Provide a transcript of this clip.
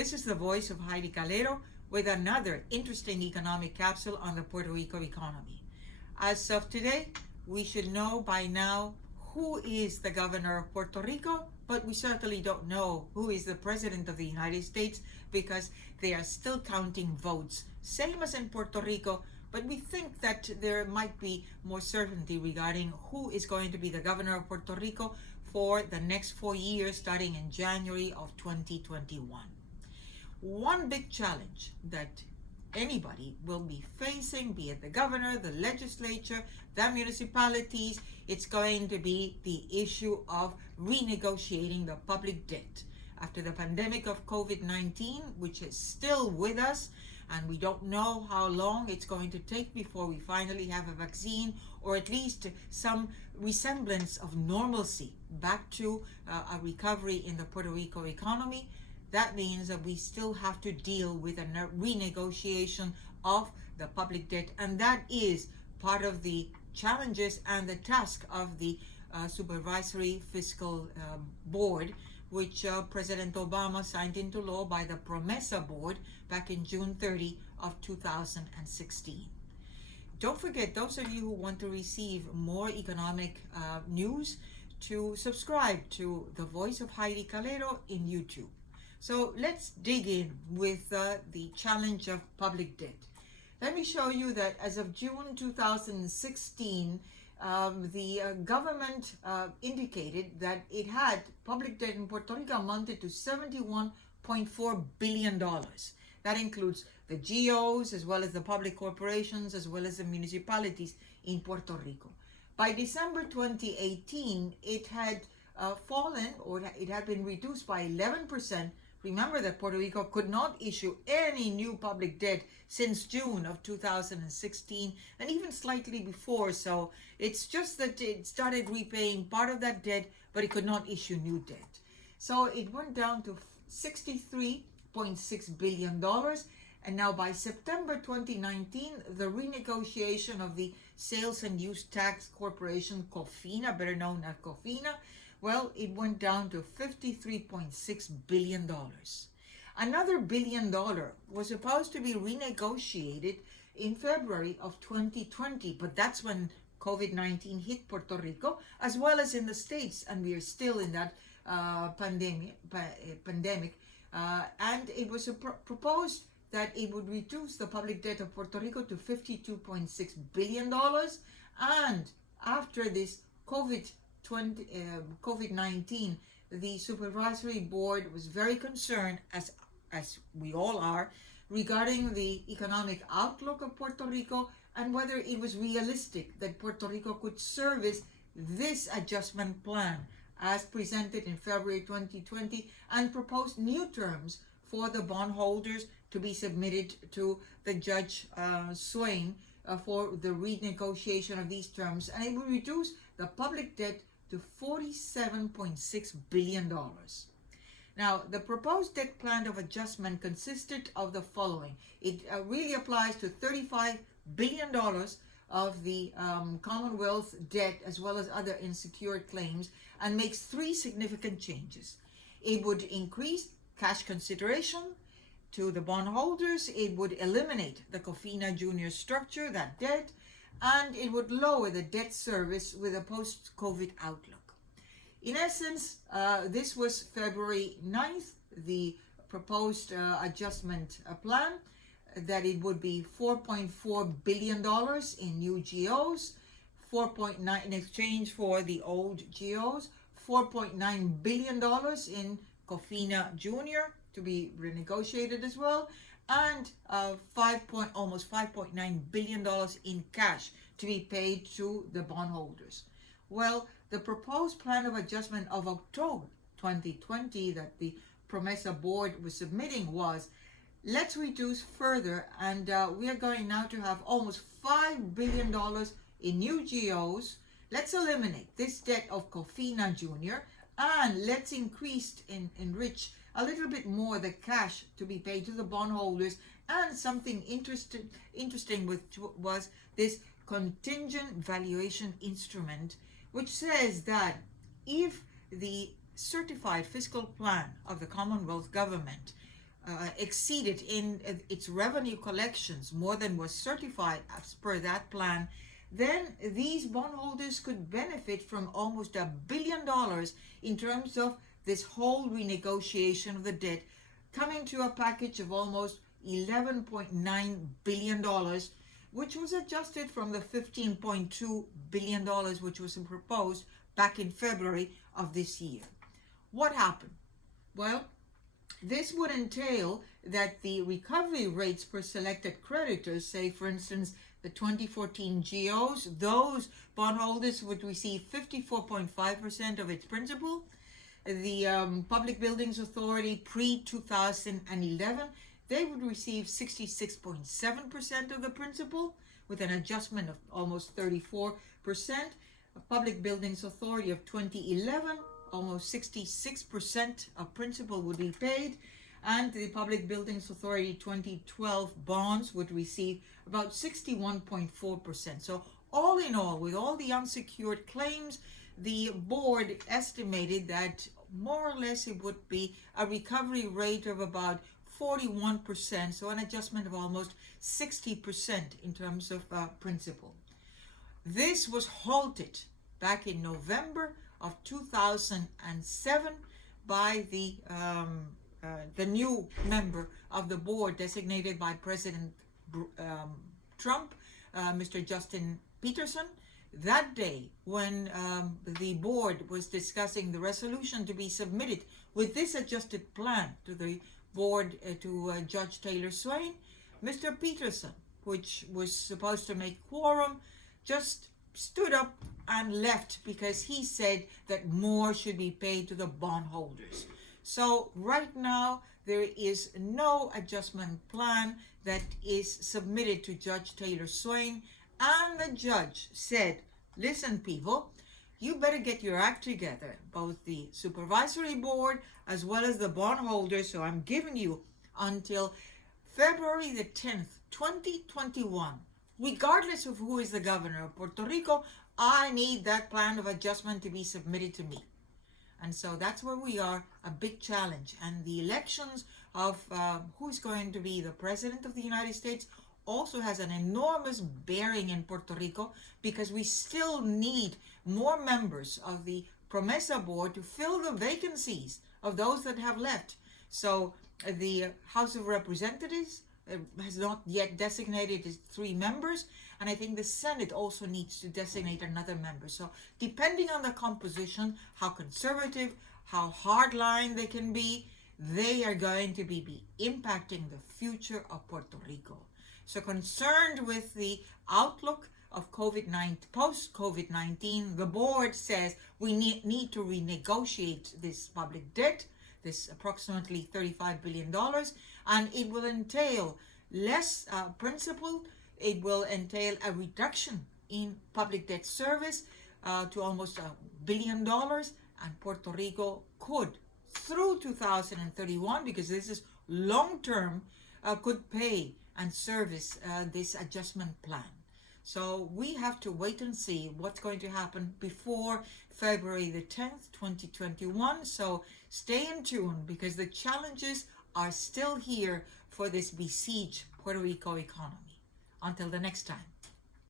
This is the voice of Heidie Calero with another interesting economic capsule on the Puerto Rico economy. As of today, we should know by now who is the governor of Puerto Rico, but we certainly don't know who is the president of the United States because they are still counting votes, same as in Puerto Rico, but we think that there might be more certainty regarding who is going to be the governor of Puerto Rico for the next 4 years starting in January of 2021. One big challenge that anybody will be facing, be it the governor, the legislature, the municipalities, it's going to be the issue of renegotiating the public debt. After the pandemic of COVID-19, which is still with us, and we don't know how long it's going to take before we finally have a vaccine or at least some resemblance of normalcy back to a recovery in the Puerto Rico economy. That means that we still have to deal with a renegotiation of the public debt, and that is part of the challenges and the task of the Supervisory Fiscal Board, which President Obama signed into law by the PROMESA board back in June 30 of 2016. Don't forget, those of you who want to receive more economic news, to subscribe to the Voice of Heidie Calero in YouTube. So let's dig in with the challenge of public debt. Let me show you that as of June 2016, the government indicated that it had public debt in Puerto Rico amounted to $71.4 billion. That includes the GOs as well as the public corporations as well as the municipalities in Puerto Rico. By December 2018, it had fallen, or it had been reduced by 11%. Remember that Puerto Rico could not issue any new public debt since June of 2016 and even slightly before. So it's just that it started repaying part of that debt, but it could not issue new debt. So it went down to $63.6 billion. And now by September 2019, the renegotiation of the Sales and Use Tax Corporation, COFINA, better known as COFINA, well, it went down to $53.6 billion. Another $1 billion was supposed to be renegotiated in February of 2020, but that's when COVID-19 hit Puerto Rico, as well as in the States, and we are still in that pandemic. And it was proposed that it would reduce the public debt of Puerto Rico to $52.6 billion. And after this COVID-19, the Supervisory Board was very concerned, as we all are, regarding the economic outlook of Puerto Rico and whether it was realistic that Puerto Rico could service this adjustment plan as presented in February 2020 and proposed new terms for the bondholders to be submitted to the Judge Swain for the renegotiation of these terms, and it would reduce the public debt to $47.6 billion. Now, the proposed debt plan of adjustment consisted of the following. It really applies to $35 billion of the Commonwealth debt as well as other unsecured claims and makes 3 significant changes. It would increase cash consideration to the bondholders, it would eliminate the COFINA Junior structure, that debt, and it would lower the debt service with a post-COVID outlook. In essence, this was February 9th, the proposed adjustment plan, that it would be $4.4 billion in new GOs, 4.9 in exchange for the old GOs, $4.9 billion in COFINA Junior to be renegotiated as well, and almost $5.9 billion in cash to be paid to the bondholders. Well, the proposed plan of adjustment of October 2020 that the PROMESA board was submitting was, let's reduce further, and we are going now to have almost $5 billion in new GOs. Let's eliminate this debt of COFINA Junior, and let's enrich a little bit more the cash to be paid to the bondholders. And something interesting was this contingent valuation instrument, which says that if the certified fiscal plan of the Commonwealth government exceeded in its revenue collections more than was certified as per that plan, then these bondholders could benefit from almost $1 billion in terms of this whole renegotiation of the debt, coming to a package of almost $11.9 billion, which was adjusted from the $15.2 billion which was proposed back in February of this year. What happened? Well, this would entail that the recovery rates per selected creditors, say for instance the 2014 GOs, those bondholders would receive 54.5% of its principal. The Public Buildings Authority pre-2011, they would receive 66.7% of the principal with an adjustment of almost 34%. Public Buildings Authority of 2011, almost 66% of principal would be paid, and the Public Buildings Authority 2012 bonds would receive about 61.4%. So all in all, with all the unsecured claims, the board estimated that more or less it would be a recovery rate of about 41%, so an adjustment of almost 60% in terms of principal. This was halted back in November of 2007 by the new member of the board designated by President Trump, Mr. Justin Peterson. That day, when the board was discussing the resolution to be submitted with this adjusted plan to the board, to Judge Taylor Swain, Mr. Peterson, which was supposed to make quorum, just stood up and left because he said that more should be paid to the bondholders. So right now there is no adjustment plan that is submitted to Judge Taylor Swain, and the judge said, listen people, you better get your act together, both the supervisory board as well as the bondholders. So I'm giving you until February the 10th, 2021, regardless of who is the governor of Puerto Rico, I need that plan of adjustment to be submitted to me. And so that's where we are, a big challenge. And the elections of who's going to be the president of the United States also has an enormous bearing in Puerto Rico, because we still need more members of the Promesa board to fill the vacancies of those that have left. So the House of Representatives has not yet designated its 3 members, and I think the Senate also needs to designate another member. So depending on the composition, how conservative, how hardline they can be, they are going to be impacting the future of Puerto Rico. So concerned with the outlook of COVID-19, post-COVID-19, the board says we need to renegotiate this public debt, this approximately $35 billion, and it will entail less principal. It will entail a reduction in public debt service to almost $1 billion, and Puerto Rico could, through 2031, because this is long-term, could pay and service this adjustment plan. So we have to wait and see what's going to happen before February the 10th, 2021. So stay in tune, because the challenges are still here for this besieged Puerto Rico economy. Until the next time.